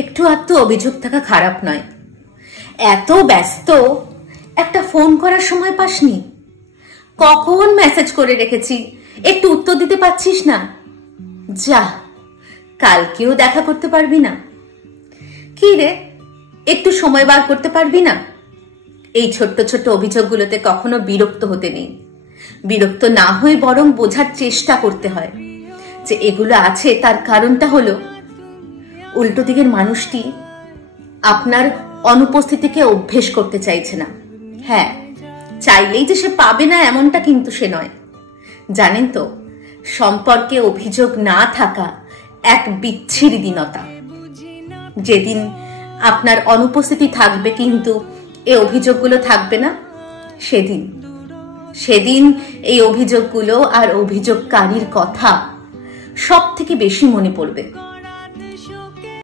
একটু আধটু অভিযোগ থাকা খারাপ নয়। এত ব্যস্ত, একটা ফোন করার সময় পাসনি? কখন মেসেজ করে রেখেছি, একটু উত্তর দিতে পারছিস না? যা, কালকেও দেখা করতে পারবি না? কি রে, একটু সময় বার করতে পারবি না? এই ছোট্ট ছোট্ট অভিযোগগুলোতে কখনো বিরক্ত হতে নেই। বিরক্ত না হয়ে বরং বোঝার চেষ্টা করতে হয় যে এগুলো আছে, তার কারণটা হলো উল্টো দিকের মানুষটি আপনার অনুপস্থিতিকে অভ্যেস করতে চাইছে না। হ্যাঁ, চাইলেই যে সে পাবে না এমনটা কিন্তু সে নয়। জানেন তো, সম্পর্কে অভিযোগ না থাকা এক বিচ্ছিরি দীনতা। যেদিন আপনার অনুপস্থিতি থাকবে কিন্তু এই অভিযোগগুলো থাকবে না, সেদিন এই অভিযোগগুলো আর অভিযোগকারীর কথা সব থেকে বেশি মনে পড়বে।